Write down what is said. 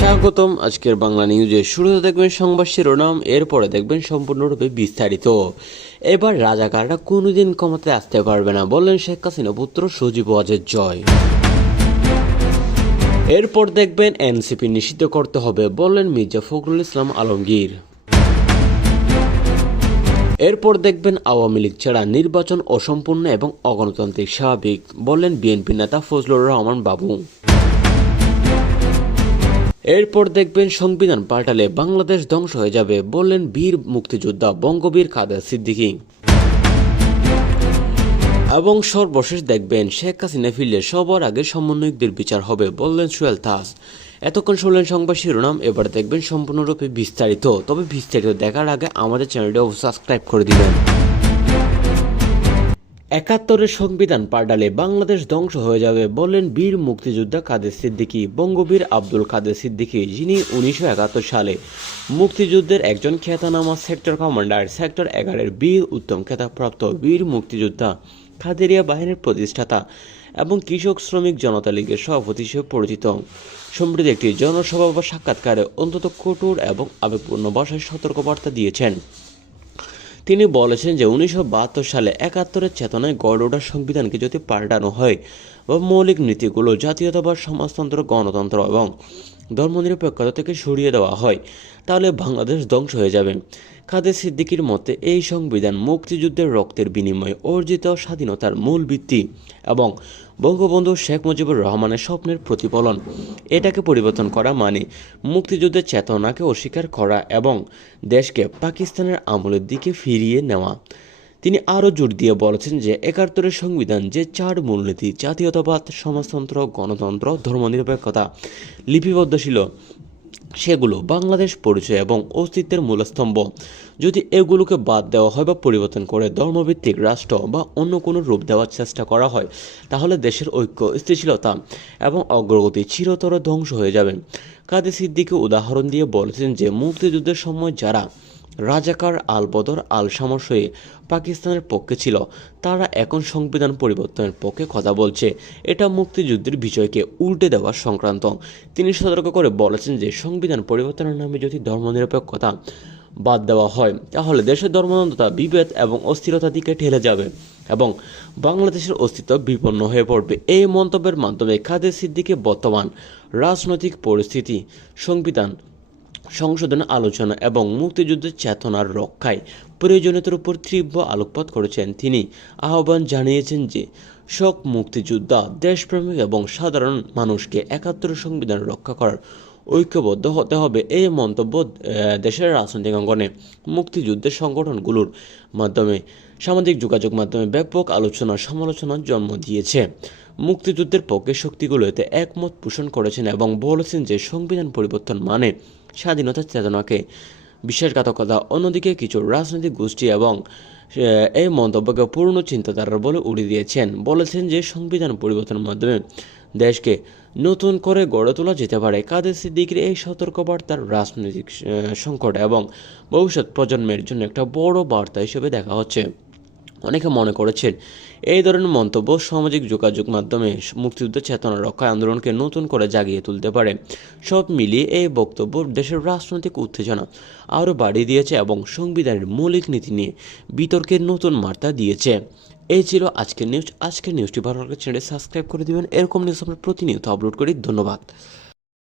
স্বাগতম আজকের বাংলা নিউজে। শুরুতে দেখবেন সংবাদ শিরোনাম, এরপরে দেখবেন সম্পূর্ণরূপে বিস্তারিত। এবার রাজাকাররা কোনোদিন ক্ষমতায় আসতে পারবে না, বললেন শেখ হাসিনা পুত্র সজীব ওয়াজেদ জয়। এরপর দেখবেন এনসিপি নিষিদ্ধ করতে হবে, বললেন মির্জা ফখরুল ইসলাম আলমগীর। এরপর দেখবেন আওয়ামী লীগ ছাড়া নির্বাচন অসম্পূর্ণ এবং অগণতান্ত্রিক স্বাভাবিক, বললেন বিএনপি নেতা ফজলুর রহমান বাবু। এরপর দেখবেন সংবিধান পাল্টালে বাংলাদেশ ধ্বংস হয়ে যাবে, বললেন বীর মুক্তিযোদ্ধা বঙ্গবীর কাদের সিদ্দিকী। এবং সর্বশেষ দেখবেন শেখ হাসিনা ফিরলে সবার আগে সমন্বয়কদের বিচার হবে, বললেন সোহেল তাজ। এতক্ষণ শুনলেন সংবাদ শিরোনাম, এবার দেখবেন সম্পূর্ণরূপে বিস্তারিত। তবে বিস্তারিত দেখার আগে আমাদের চ্যানেলটি অবশ্যই সাবস্ক্রাইব করে দিবেন। ৭১-এর সংবিধান পাল্টালে বাংলাদেশ ধ্বংস হয়ে যাবে, বললেন বীর মুক্তিযোদ্ধা কাদের সিদ্দিকী। বঙ্গবীর আব্দুল কাদের সিদ্দিকী, যিনি ১৯৭১ সালে মুক্তিযুদ্ধের একজন খ্যাতনামা সেক্টর কমান্ডার, সেক্টর ১১-এর বীর উত্তম খেতাবপ্রাপ্ত বীর মুক্তিযোদ্ধা, কাদেরিয়া বাহিনীর প্রতিষ্ঠাতা এবং কৃষক শ্রমিক জনতা লীগের সভাপতি হিসেবে পরিচিত। সম্প্রতি একটি জনসভা বা সাক্ষাৎকারে অত্যন্ত কঠোর এবং আবেগপূর্ণ ভাষায় সতর্কবার্তা দিয়েছেন। তিনি বলেছেন যে ১৯৭২ সালে ৭১-এর চেতনায় গড়ে ওঠা সংবিধানকে যদি পাল্টানো হয় বা মৌলিক নীতিগুলো জাতীয়তাবাদ, সমাজতন্ত্র, গণতন্ত্র এবং ধর্মনিরপেক্ষতা থেকে সরিয়ে দেওয়া হয়, তাহলে বাংলাদেশ ধ্বংস হয়ে যাবে। কাদের সিদ্দিকীর মতে এই সংবিধান মুক্তিযুদ্ধের রক্তের বিনিময়ে অর্জিত স্বাধীনতার মূল ভিত্তি এবং বঙ্গবন্ধু শেখ মুজিবুর রহমানের স্বপ্নের প্রতিফলন। এটাকে পরিবর্তন করা মানে মুক্তিযুদ্ধের চেতনাকে অস্বীকার করা এবং দেশকে পাকিস্তানের আমলের দিকে ফিরিয়ে নেওয়া। তিনি আরও জোর দিয়ে বলেছেন যে ৭১-এর সংবিধান যে ৪ মূলনীতি জাতীয়তাবাদ, সমাজতন্ত্র, গণতন্ত্র, ধর্মনিরপেক্ষতা লিপিবদ্ধ ছিল, সেগুলো বাংলাদেশ পরিচয় এবং অস্তিত্বের মূলস্তম্ভ। যদি এগুলোকে বাদ দেওয়া হয় বা পরিবর্তন করে ধর্মভিত্তিক রাষ্ট্র বা অন্য কোনো রূপ দেওয়ার চেষ্টা করা হয়, তাহলে দেশের ঐক্য, স্থিতিশীলতা এবং অগ্রগতি চিরতরে ধ্বংস হয়ে যাবে। কাদের সিদ্দিকী উদাহরণ দিয়ে বলেছেন যে মুক্তিযুদ্ধের সময় যারা রাজাকার, আলবদর, আল শামস হয়ে পাকিস্তানের পক্ষে ছিল, তারা এখন সংবিধান পরিবর্তনের পক্ষে কথা বলছে। এটা মুক্তিযুদ্ধের বিষয়কে উল্টে দেওয়ার সংক্রান্ত। তিনি সতর্ক করে বলেছেন যে সংবিধান পরিবর্তনের নামে যদি ধর্মনিরপেক্ষতা বাদ দেওয়া হয়, তাহলে দেশের ধর্মান্ধতা, বিভেদ এবং অস্থিরতার দিকে ঠেলে যাবে এবং বাংলাদেশের অস্তিত্ব বিপন্ন হয়ে পড়বে। এই মন্তব্যের মাধ্যমে কাদের সিদ্দিকী বর্তমান রাজনৈতিক পরিস্থিতি, সংবিধান সংশোধন আলোচনা এবং মুক্তিযুদ্ধের চেতনার রক্ষায় প্রয়োজনীয়তার উপর তীব্র আলোকপাত করেছেন। তিনি আহ্বান জানিয়েছেন যে সব মুক্তিযোদ্ধা, দেশপ্রেমিক এবং সাধারণ মানুষকে ৭১-এর সংবিধান রক্ষা করার ঐক্যবদ্ধ হতে হবে। এই মন্তব্য দেশের রাজনৈতিক অঙ্গনে মুক্তিযুদ্ধের সংগঠনগুলোর মাধ্যমে, সামাজিক যোগাযোগ মাধ্যমে ব্যাপক আলোচনা সমালোচনার জন্ম দিয়েছে। মুক্তিযুদ্ধের পক্ষে শক্তিগুলো এতে একমত পোষণ করেছেন এবং বলেছেন যে সংবিধান পরিবর্তন মানে স্বাধীনতার চেতনাকে বিশ্বাসঘাতকতা। অন্যদিকে কিছু রাজনৈতিক গোষ্ঠী এবং এই মন্তব্যকে পূর্ণ চিন্তাধারার বলে উড়িয়ে দিয়েছেন, বলেছেন যে সংবিধান পরিবর্তনের মাধ্যমে দেশকে নতুন করে গড়ে তোলা যেতে পারে। কাদের সিদ্দিকীর এই সতর্কবার্তার রাজনৈতিক সংকট এবং ভবিষ্যৎ প্রজন্মের জন্য একটা বড় বার্তা হিসেবে দেখা হচ্ছে। অনেকে মনে করেছেন এই ধরনের মন্তব্য সামাজিক যোগাযোগ মাধ্যমে মুক্তিযুদ্ধের চেতনা রক্ষায় আন্দোলনকে নতুন করে জাগিয়ে তুলতে পারে। সব মিলিয়ে এই বক্তব্য দেশের রাজনৈতিক উত্তেজনা আরও বাড়িয়ে দিয়েছে এবং সংবিধানের মৌলিক নীতি নিয়ে বিতর্কের নতুন বার্তা দিয়েছে। এই ছিল আজকের নিউজ। আজকের নিউজটি ভালো লাগলে চ্যানেলটি সাবস্ক্রাইব করে দিবেন। এরকম নিউজ আমরা প্রতিনিয়ত আপলোড করি। ধন্যবাদ।